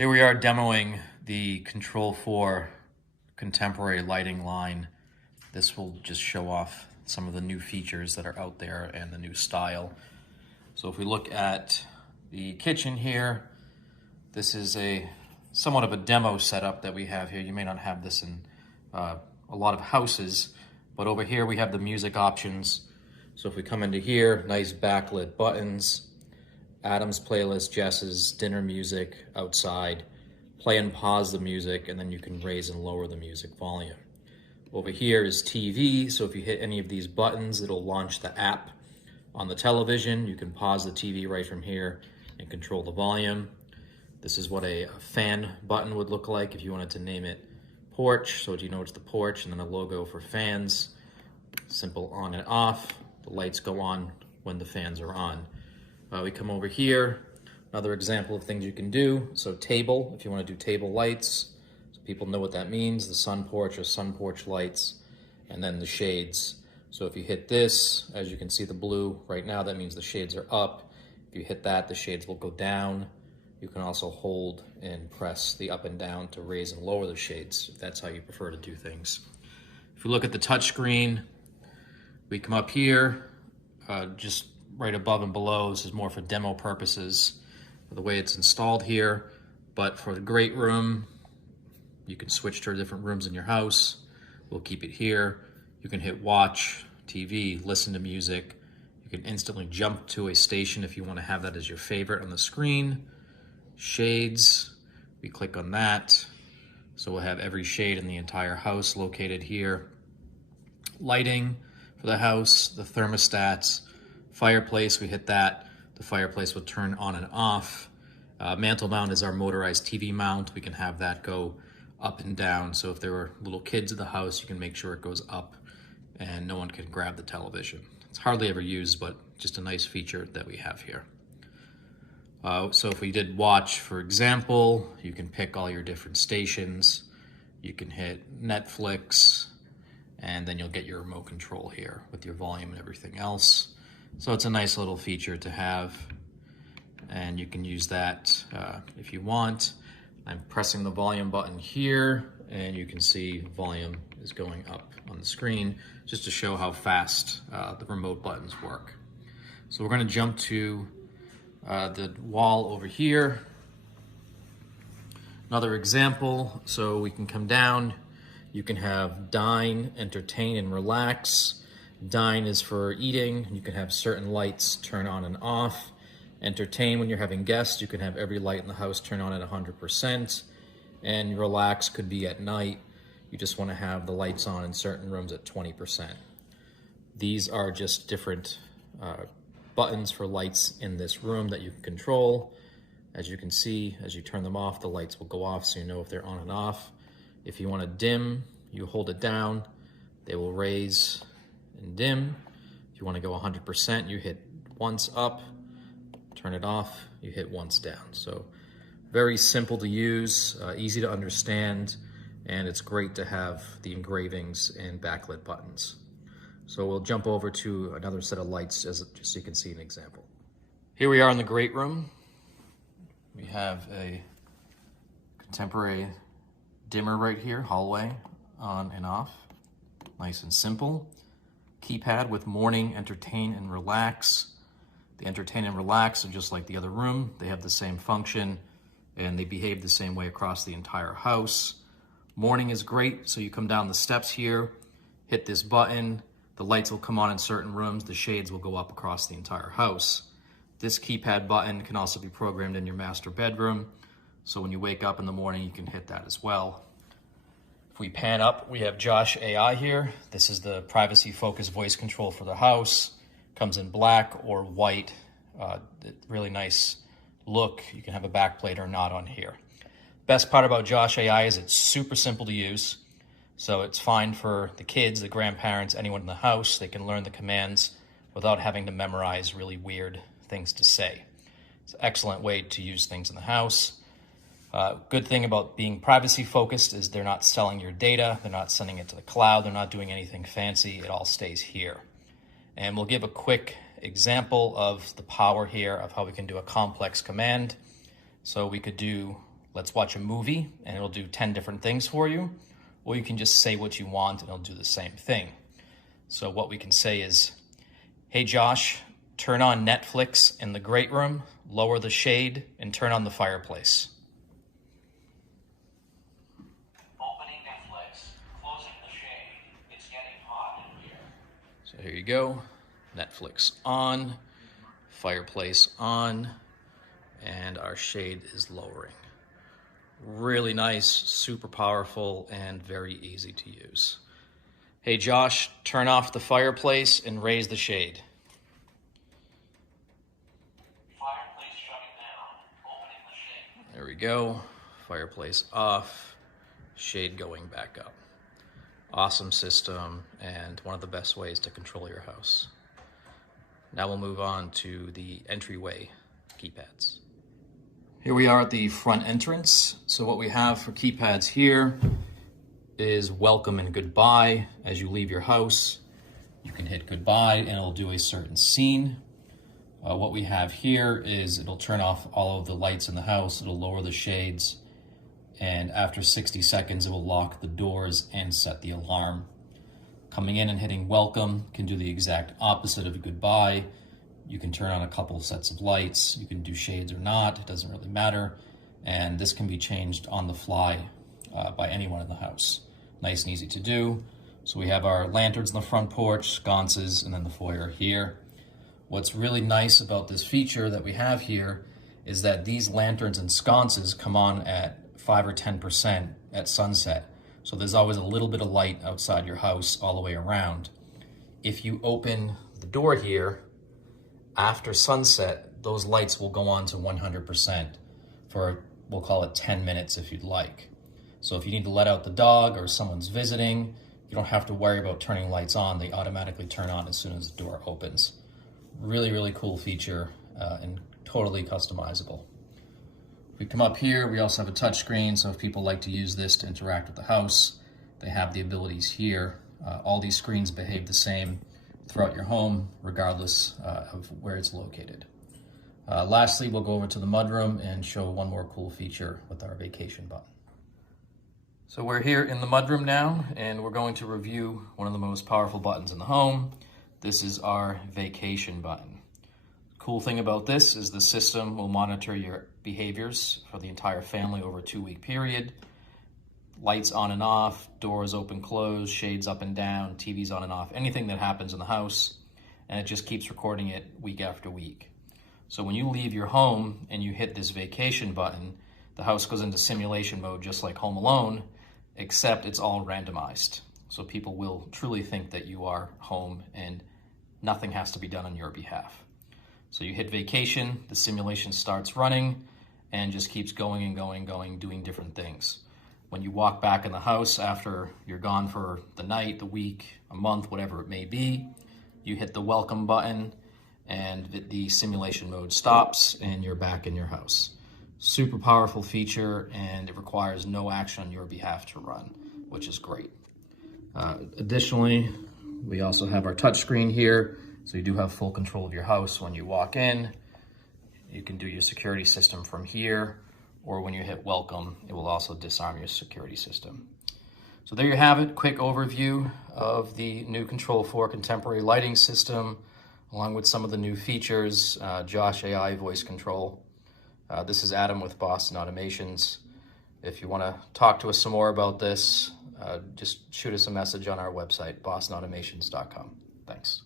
Here we are demoing the Control 4 contemporary lighting line. This will just show off some of the new features that are out there and the new style. So if we look at the kitchen here, this is somewhat of a demo setup that we have here. You may not have this in a lot of houses, but over here we have the music options. So if we come into here, nice backlit buttons, Adam's playlist, Jess's, dinner music, outside, play and pause the music, and then you can raise and lower the music volume. Over here is TV, so if you hit any of these buttons, it'll launch the app on the television. You can pause the TV right from here and control the volume. This is what a fan button would look like if you wanted to name it porch, so you know it's the porch, and then a logo for fans. Simple on and off. The lights go on when the fans are on. We come over here, another example of things you can do. So table, if you want to do table lights, so people know what that means, the sun porch or sun porch lights, and then the shades. So if you hit this, as you can see the blue right now, that means the shades are up. If you hit that, the shades will go down. You can also hold and press the up and down to raise and lower the shades, if that's how you prefer to do things. If you look at the touch screen, we come up here, just right above and below. This is more for demo purposes, the way it's installed here. But for the great room, you can switch to different rooms in your house. We'll keep it here. You can hit watch TV, listen to music. You can instantly jump to a station if you want to have that as your favorite on the screen. Shades, we click on that. So we'll have every shade in the entire house located here. Lighting for the house, the thermostats, fireplace, we hit that. The fireplace will turn on and off. Mantle mount is our motorized TV mount. We can have that go up and down. So if there were little kids in the house, you can make sure it goes up and no one can grab the television. It's hardly ever used, but just a nice feature that we have here. So if we did watch, for example, you can pick all your different stations. You can hit Netflix, and then you'll get your remote control here with your volume and everything else. So it's a nice little feature to have, and you can use that if you want. I'm pressing the volume button here, and you can see volume is going up on the screen, just to show how fast the remote buttons work. So we're going to jump to the wall over here. Another example, so we can come down. You can have dine, entertain, and relax. Dine is for eating. You can have certain lights turn on and off. Entertain, when you're having guests, you can have every light in the house turn on at 100%. And relax could be at night. You just want to have the lights on in certain rooms at 20%. These are just different buttons for lights in this room that you can control. As you can see, as you turn them off, the lights will go off so you know if they're on and off. If you want to dim, you hold it down. They will raise and dim. If you want to go 100%, you hit once up. Turn it off, you hit once down. So very simple to use, easy to understand, and it's great to have the engravings and backlit buttons. So we'll jump over to another set of lights just so you can see an example. Here we are in the great room. We have a contemporary dimmer right here, hallway, on and off. Nice and simple. Keypad with morning, entertain, and relax. The entertain and relax are just like the other room. They have the same function and they behave the same way across the entire house. Morning is great, so you come down the steps here, hit this button, the lights will come on in certain rooms, the shades will go up across the entire house. This keypad button can also be programmed in your master bedroom, so when you wake up in the morning, you can hit that as well. If we pan up, we have Josh AI here. This is the privacy-focused voice control for the house. Comes in black or white. Really nice look. You can have a backplate or not on here. Best part about Josh AI is it's super simple to use. So it's fine for the kids, the grandparents, anyone in the house. They can learn the commands without having to memorize really weird things to say. It's an excellent way to use things in the house. Good thing about being privacy focused is they're not selling your data. They're not sending it to the cloud. They're not doing anything fancy. It all stays here. And we'll give a quick example of the power here of how we can do a complex command. So we could do let's watch a movie, and it'll do 10 different things for you. Or you can just say what you want and it'll do the same thing. So what we can say is, hey Josh, turn on Netflix in the great room, lower the shade, and turn on the fireplace. Opening Netflix, closing the shade. It's getting hot in here. So here you go, Netflix on, fireplace on, and our shade is lowering. Really nice, super powerful, and very easy to use. Hey Josh, turn off the fireplace and raise the shade. Fireplace shutting down. Opening the shade. There we go. Fireplace off, shade going back up. Awesome system, and one of the best ways to control your house. Now we'll move on to the entryway keypads. Here we are at the front entrance. So what we have for keypads here is welcome and goodbye. As you leave your house, you can hit goodbye and it'll do a certain scene. What we have here is it'll turn off all of the lights in the house, it'll lower the shades, and after 60 seconds it will lock the doors and set the alarm. Coming in and hitting welcome can do the exact opposite of goodbye. You can turn on a couple sets of lights, you can do shades or not, it doesn't really matter, and this can be changed on the fly by anyone in the house. Nice and easy to do. So we have our lanterns in the front porch, sconces, and then the foyer here. What's really nice about this feature that we have here is that these lanterns and sconces come on at 5 or 10% at sunset. So there's always a little bit of light outside your house all the way around. If you open the door here, after sunset, those lights will go on to 100% for, we'll call it 10 minutes if you'd like. So if you need to let out the dog or someone's visiting, you don't have to worry about turning lights on. They automatically turn on as soon as the door opens. Really, really cool feature and totally customizable. If we come up here, we also have a touch screen, so if people like to use this to interact with the house, they have the abilities here. All these screens behave the same throughout your home, regardless of where it's located. Lastly, we'll go over to the mudroom and show one more cool feature with our vacation button. So we're here in the mudroom now, and we're going to review one of the most powerful buttons in the home. This is our vacation button. Cool thing about this is the system will monitor your behaviors for the entire family over a 2-week period. Lights on and off, doors open, close, shades up and down, TVs on and off, anything that happens in the house, and it just keeps recording it week after week. So when you leave your home and you hit this vacation button, the house goes into simulation mode just like Home Alone, except it's all randomized. So people will truly think that you are home and nothing has to be done on your behalf. So you hit vacation, the simulation starts running and just keeps going and going and going, doing different things. When you walk back in the house after you're gone for the night, the week, a month, whatever it may be, you hit the welcome button and the simulation mode stops and you're back in your house. Super powerful feature, and it requires no action on your behalf to run, which is great. Additionally, we also have our touchscreen here, so you do have full control of your house when you walk in. You can do your security system from here, or when you hit welcome, it will also disarm your security system. So there you have it, quick overview of the new Control 4 contemporary lighting system, along with some of the new features, Josh AI voice control. This is Adam with Boston Automations. If you want to talk to us some more about this, just shoot us a message on our website, bostonautomations.com. Thanks.